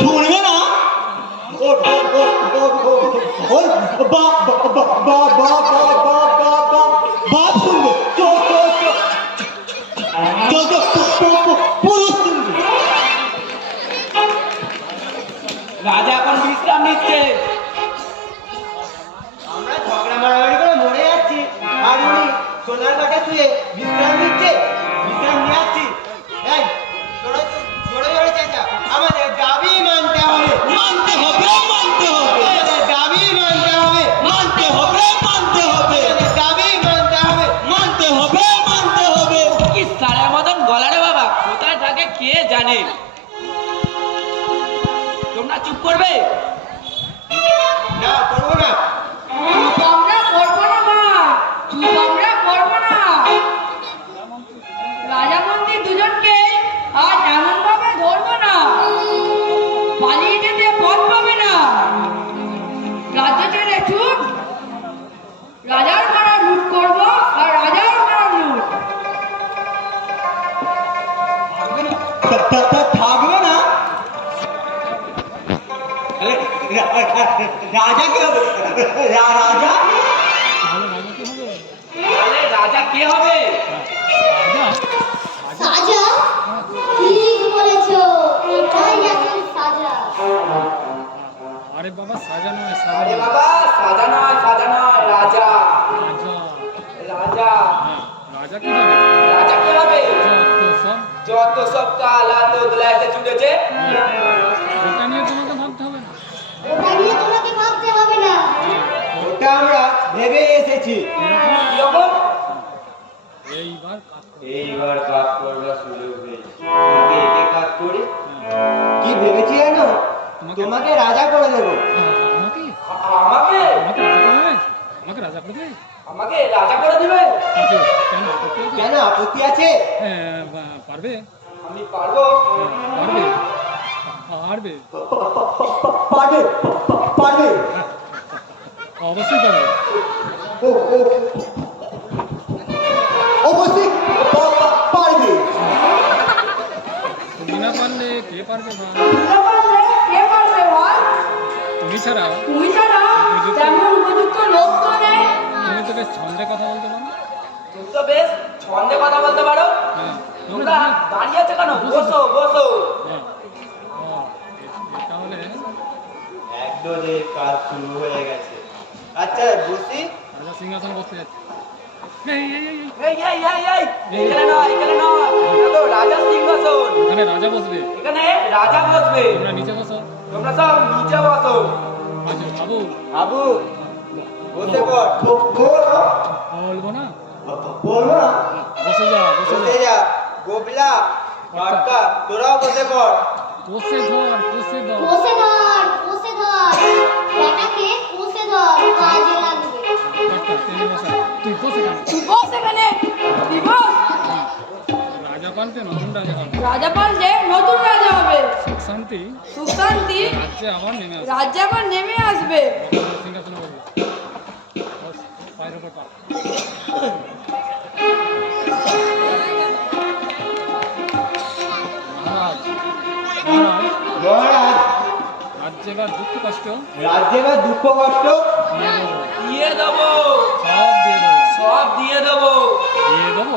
শুনবে না বাপ শুনবে চুপ করবে রাজা কে হবে রাজা কে হবে বাবা আরে বাবা রাজা রাজা রাজা কি হবে রাজা যত সব কালা তো দলাইতে ছুটেছে এইবার কাজ করবার সুযোগ হয়েছে তোমাকে একে কাজ করি কি ভেবেছি জানো তোমাকে রাজা করে দেবো আমাকে আমাকে রাজা করে দেবে আমাকে রাজা করে দেবে আচ্ছা, কেন আপত্তি আছে হ্যাঁ, পারবে আমি পারবো হ্যাঁ, পারবে পারবে পারবে পারবে হ্যাঁ, অবশ্যই পারবে ও ও তুমি ছাড়া তুমি ছাড়া তেমন উপযুক্ত লোক তো নেই তুমি তো বেশ ছন্দে কথা বলতে পারো তুমি তো বেশ ছন্দে কথা বলতে পারো হ্যাঁ, হ্যাঁ। দাঁড়িয়ে আছে কেন বসো বসো হ্যাঁ। তাহলে একদম কাজ শুরু হয়ে গেছে আচ্ছা বসি সিংহাসন বসতে যাচ্ছে এখানে রাজা বসবে এখানে রাজা বসবে তোমরা নিচে বসো তোমরা সব নিচে বসো আবু আচ্ছা, আবু বসে পড় বলবো না বলবো না বসে যা বসে যা গোবলা মার্কা তোরাও বসে পড় বসে ধর বসে ধর বসে ধর বসে ধর বেটাকে বসে ধর কাজে রাজা যে নতুন রাজা হবে রাজা পাল্টে নতুন রাজ্যে আবার নেমে আসবে রাজ্যে আবার রাজ্যে বা দুঃখ কষ্ট রাজ্যে বা দুঃখ কষ্ট দিয়ে দেব সব দিয়ে দেব দিয়ে দেব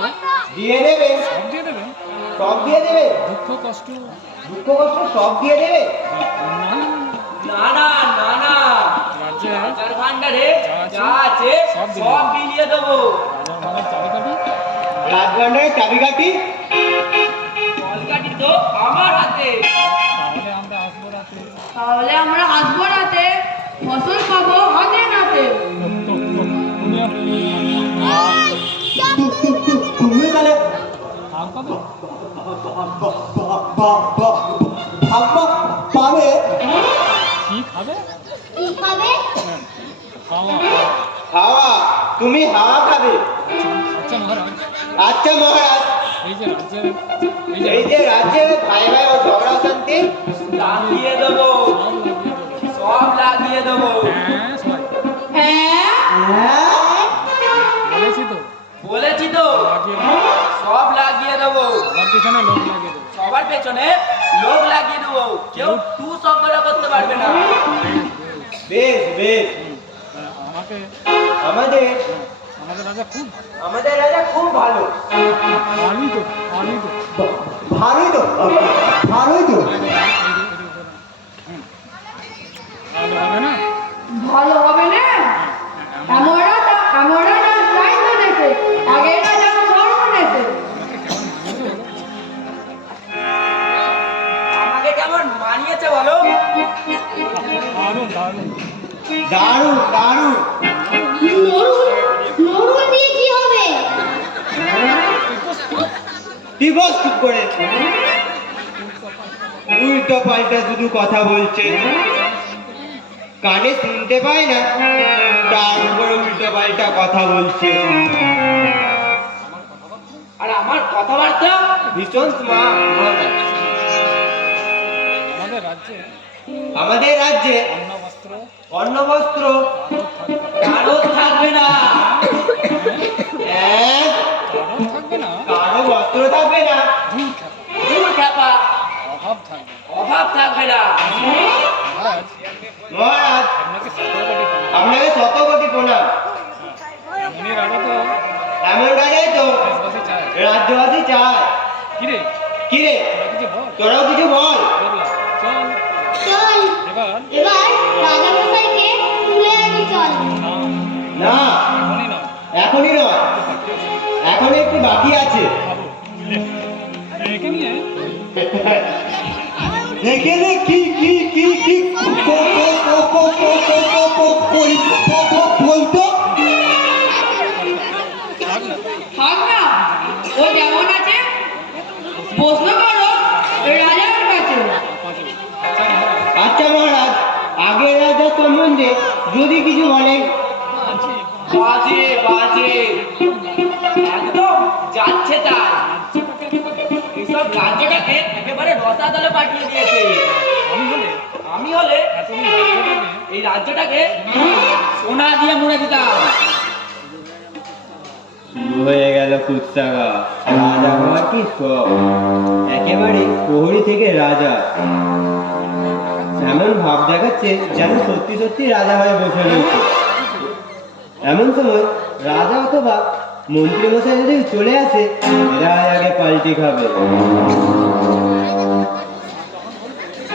দিয়ে দেবে সব দিয়ে দেবে সব দিয়ে দেবে দুঃখ কষ্ট দুঃখ কষ্ট সব দিয়ে দেবে না না না না তাহলে আমরা আসবো রাতে ফসল পাবো পাবে কি খাবে কি খাবে হাওয়া হাওয়া তুমি হাওয়া খাবে আচ্ছা মহারাজ আচ্ছা মহারাজ এই যে রাজ্যের এই যে রাজ্যে ভাই ভাই ও ঝগড়া শান্তি লাগিয়ে দেবো সব লাগিয়ে দেবো পেছনে লোক লাগিয়ে দেবো সবার পেছনে লোক লাগিয়ে দেবো কেউ টু শব্দটা করতে পারবে না বেশ বেশ আমাকে আমাদের আমাদের রাজা খুব আমাদের রাজা খুব ভালো ভালোই তো ভালোই তো ভালোই তো ভালোই তো ভালো হবে না ভালো হবে দারুণ দারুণ দারুণ দারুণ পাল্টা শুধু কথা বলছে কানে শুনতে পায় না তার উপরে উল্টো পাল্টা কথা বলছে আর আমার কথাবার্তা ভীষণ স্মার্ট আমাদের রাজ্যে অন্ন বস্ত্র কারো থাকবে না হ্যাঁ? কারো বস্ত্র থাকবে না অভাব থাকবে না রাজ্যবাসী চায় কিরে কিরে তোরাও কিছু বল না এখনই নয় এখন একটু বাকি আছে দেখে নে কি পাঠিয়ে দিয়েছে আমি হলে এই রাজ্যটাকে সোনা দিয়ে মুড়ে দিতাম হয়ে গেল কুৎসাগা রাজা হওয়া কি একেবারে প্রহরী থেকে রাজা এমন ভাব দেখাচ্ছে যেন সত্যি সত্যি রাজা হয়ে বসে রয়েছে এমন সময় রাজা অথবা মন্ত্রী মশাই যদি চলে আসে রাজাকে পাল্টি খাবে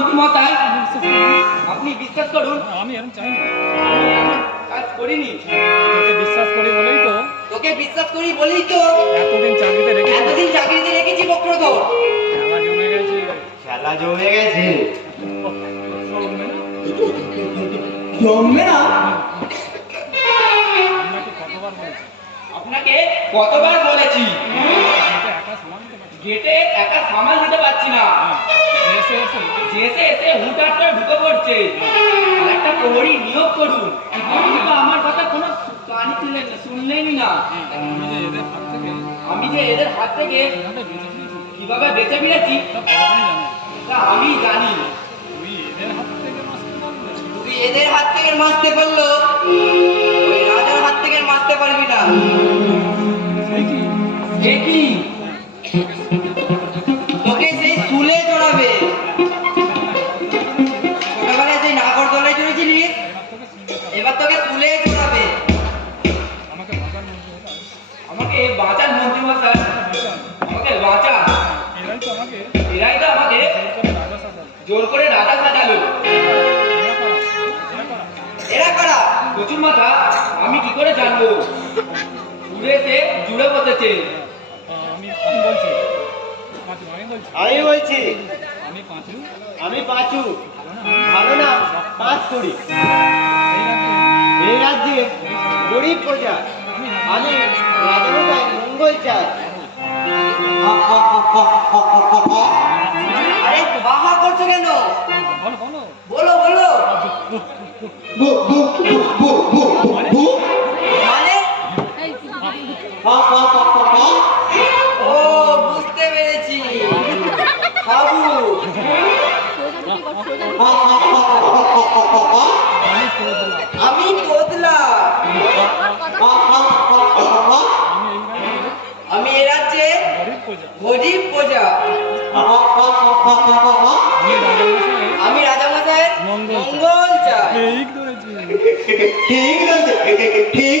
নীতিমতা আপনি বিশ্বাস করুন আমি এরকম চাই কাজ করিনি তোকে বিশ্বাস করি বলেই তো তোকে বিশ্বাস করি বলেই তো এতদিন চাকরিতে রেখে এতদিন চাকরিতে রেখেছি বক্র তো খেলা জমে গেছে খেলা জমে গেছে জমবে না আপনাকে কতবার বলেছি আপনাকে কতবার বলেছি গেটে একা সামাল দিতে পারছি না জেসে হ্যাঁ। এসে ঢুকে পড়ছে একটা নিয়োগ করুন হ্যাঁ। আমার কথা কোনো কানি না না হ্যাঁ, আমি যে এদের হাত থেকে কিভাবে বেঁচে ফিরেছি আমি জানি তুই এদের হাত থেকে মারতে পারলো রাজার হাত থেকে মারতে পারবি না জানবো দূরেতে জুড়ে বসেছে আমি বলছি আমি পাঁচু ভালো না পাঁচ কুড়ি এই রাজ্যের গরিব প্রজা আমি রাজামশাই মঙ্গল চাই আরে বাহা করছো কেন বলো বলো বলো বলো ও বুঝতে পেরেছি হাবু আমি তোদলা আমি এ রাজ্যে গরিব প্রজা আমি রাজামশাই মঙ্গল চাই ঠিক ধরেছি ঠিক ধরেছে ঠিক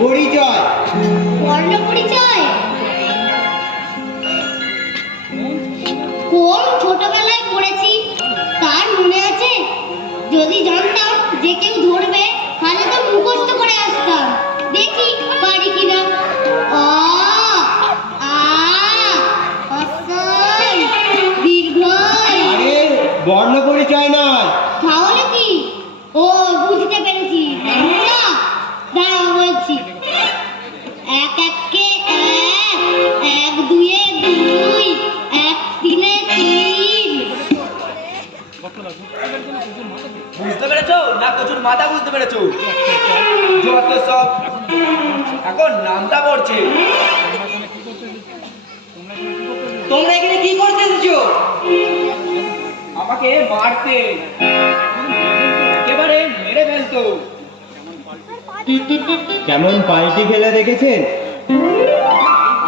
পরিচয় পরিচয় কোন ছোটবেলায় পড়েছি তার মনে আছে যদি জানতাম যে কেউ ধরবে মাথা বুঝতে পেরেছো যত সব এখন নামটা পড়ছে তোমরা এখানে কি করতে এসেছো আমাকে মারতে মেরে ফেলতো কেমন পাল্টি খেলা দেখেছেন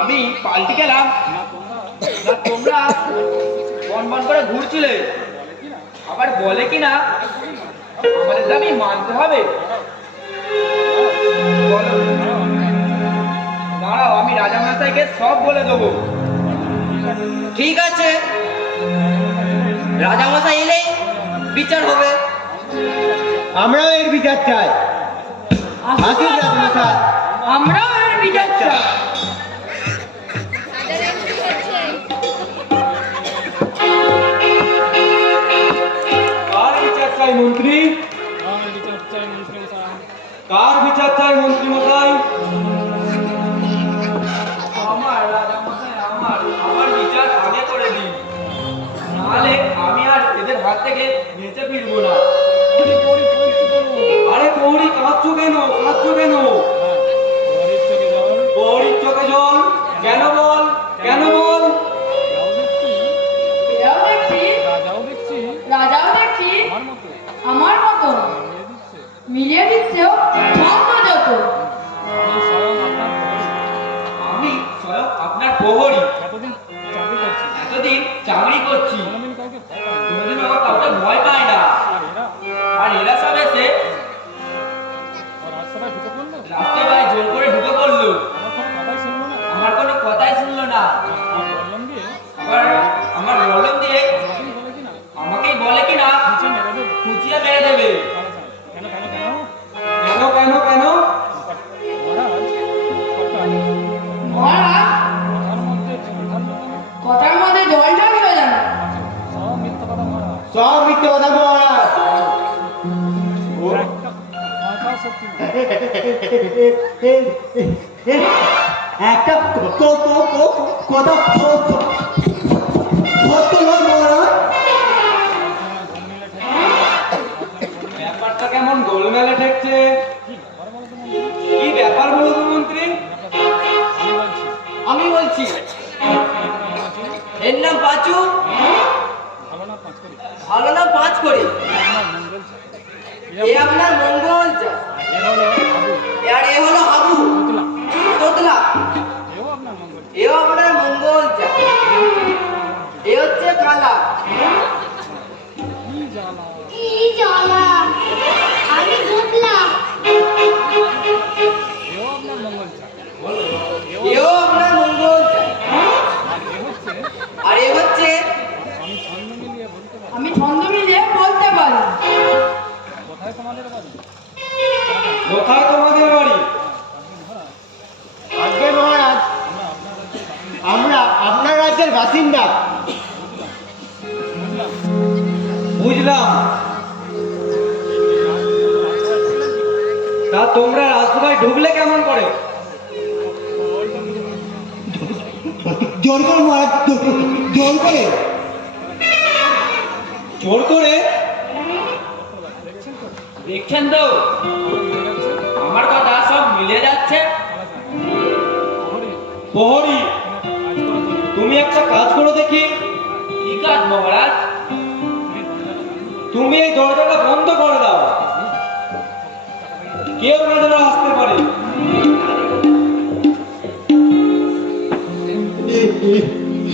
আমি পাল্টি খেলাম তোমরা বন বন করে ঘুরছিলে আবার বলে কিনা আমাদের দাবি মানতে হবে দাঁড়াও আমি রাজা মশাইকে সব বলে দেবো ঠিক আছে রাজা মশাই এলেই বিচার হবে আমরাও এর বিচার চাই আমরাও এর বিচার চাই কার বিচার চাই মন্ত্রী মশাই আমার রাজামশাই আমার আমার বিচার আগে করে দিন নাহলে আমি আর এদের হাত থেকে বেঁচে ফিরবো না আরে কৌরি কাঁদছো কেন কাঁদছো কেন 我的。জোর করে জোর করে দেখছেন তো আমার কথা সব মিলে যাচ্ছে প্রহরী তুমি একটা কাজ করো দেখি কি কাজ মহারাজ তুমি এই দরজাটা বন্ধ করে দাও কেউ না যেন আসতে পারে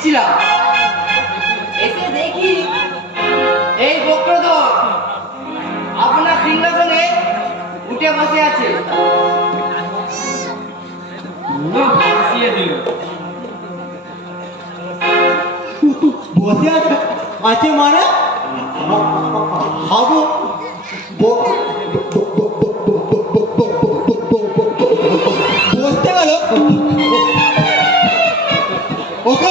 এসেছিলাম এসে দেখি এই বক্রদ আপনার সিংহাসনে উঠে বসে আছে বসে আছে আছে মানে খাবো বসতে গেল ওকে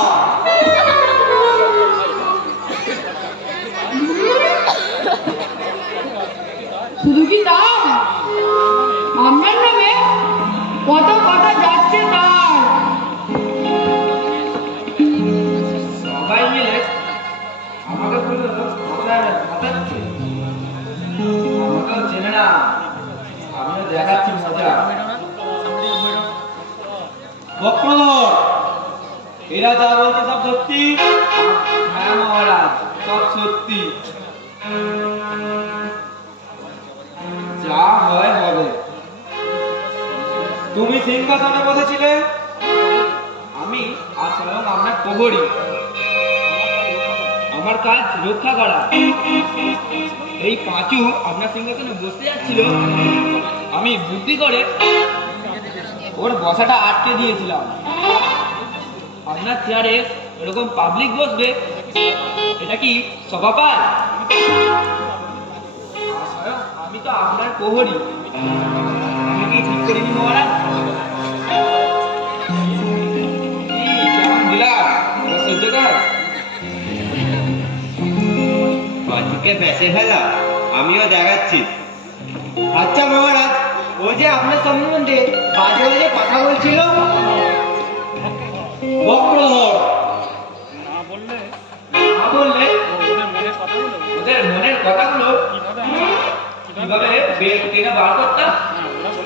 সিংহাসনে বসেছিলে আমি আর আপনার প্রহরী আমার কাজ রক্ষা করা এই পাঁচু আপনার সিংহাসনে বসতে যাচ্ছিল আমি বুদ্ধি করে ওর বসাটা আটকে দিয়েছিলাম আপনার চেয়ারে এরকম পাবলিক বসবে এটা কি সভাপাল আমি তো আপনার প্রহরী কি ঠিক করে নিব ওরা আমিও দেখাচ্ছি আচ্ছা মহারাজ ও যে আপনার সম্বন্ধে বাজে বাজে কথা বলছিল বক্রহর না বললে না বললে ওদের মনের কথাগুলো কিভাবে বের করতাম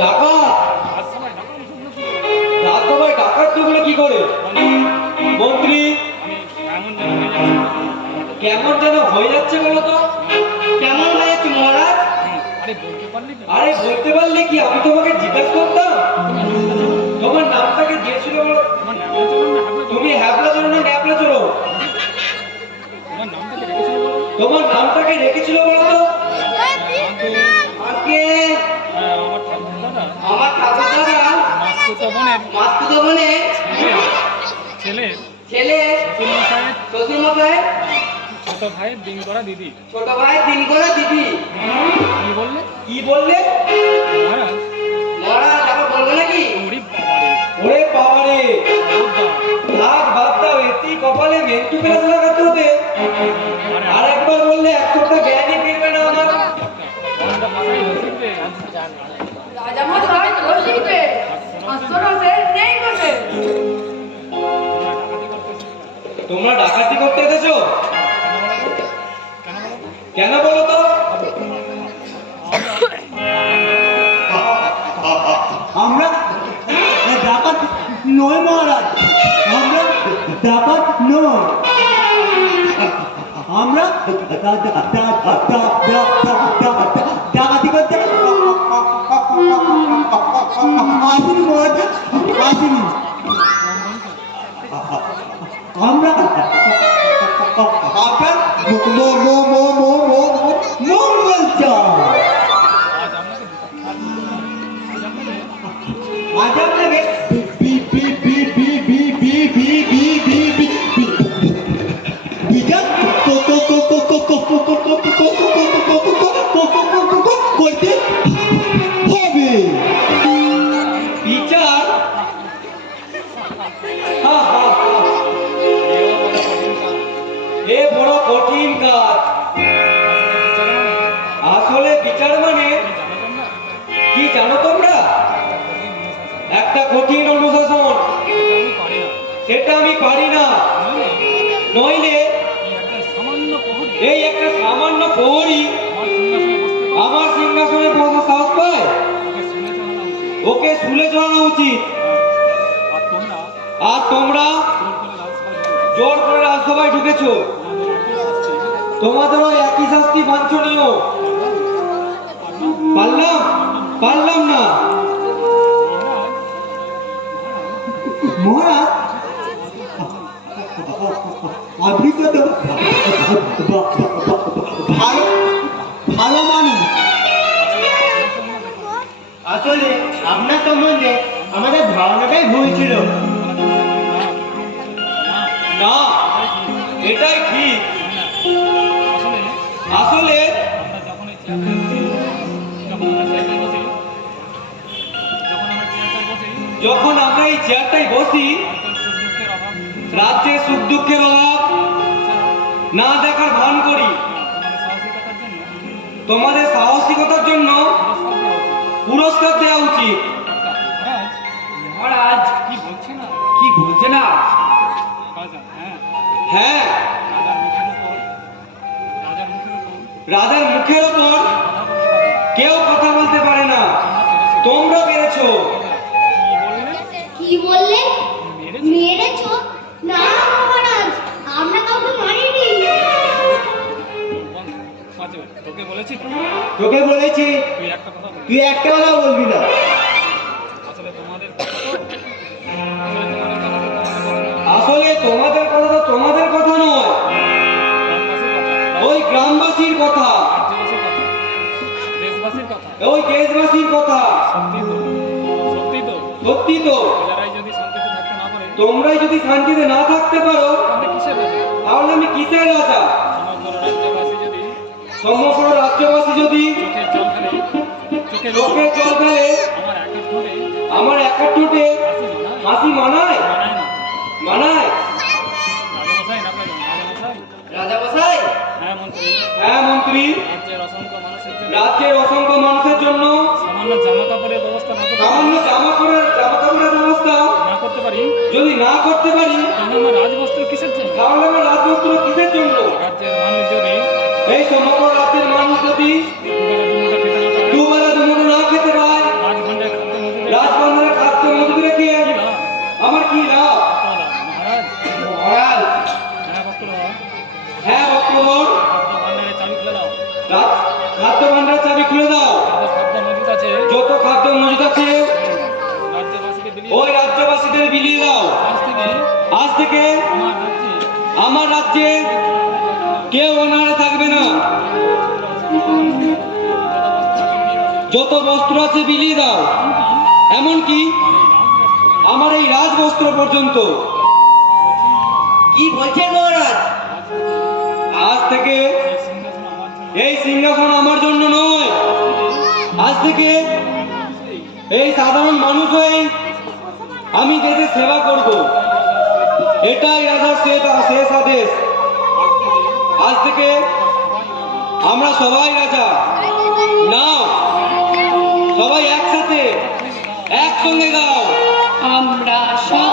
ডাকাত রাজসভায় ডাকাত যেগুলো কি করে মন্ত্রী কেমন যেন হয়ে যাচ্ছে বলতো কেমন হয়ে যাচ্ছে মহারাজ বলতে পারলে কি আমি তোমাকে জিজ্ঞাসা করতাম ছোট ভাই দিন করা দিদি ছোট ভাই দিন করা দিদি কি বললে কি বললে মহারাজ মহারাজ আবার নাকি ওরে ওরে কপালে মেন্টু হবে আর একবার বললে এক সপ্তাহ জ্ঞানই না আমার রাজা তোমরা ডাকাতি করতে এসেছো কেন বলো তো আমরা ডাকাত নয় মহারাজ আমরা ডাকাত নয় আমরা ডাকাতি করতে আসিনি মহারাজ আসিনি আমরা আমরা मोगलच्या পারলাম না মহারাজ আপনি কত ভালো ভালো মানুষ আসলে আপনার সম্বন্ধে আমাদের ধারণাটাই ভুল ছিল তোমাদের সাহসিকতার জন্য পুরস্কার দেওয়া উচিত কি বলছে না কি বলছে না হ্যাঁ রাজার মুখের তোকে বলেছি তুই একটা কথা বলবি না আসলে তোমাদের কথা তো তোমাদের কথা নয় ওই গ্রামবাসীর কথা ওই দেশবাসীর কথা সত্যি তো তোমরাই যদি শান্তিতে না থাকতে পারো পাপি মানায় মানায় হ্যাঁ মন্ত্রী রাজ্যের অসংখ্য মানুষের জন্য সামান্য জামা কাপড়ের ব্যবস্থা না জামা কাপড়ের ব্যবস্থা না করতে পারি যদি না করতে পারি তাহলে আমার রাজবস্ত্র কিসের তাহলে খাদ্য ভান্ডার চাবি যত ওই রাজ্যবাসীদের বিলিয়ে দাও আজ থেকে আমার রাজ্যে কেউ অনারে থাকবে না যত বস্ত্র আছে বিলিয়ে দাও এমনকি আমার এই রাজবস্ত্র পর্যন্ত কি বলছে মহারাজ আজ থেকে এই সিংহাসন আমার জন্য নয় আজ থেকে এই সাধারণ মানুষ হয়ে আমি দেশে সেবা করব এটাই রাজার শেষ আদেশ আজ থেকে আমরা সবাই রাজা না সবাই একসাথে একসঙ্গে গাও আমরা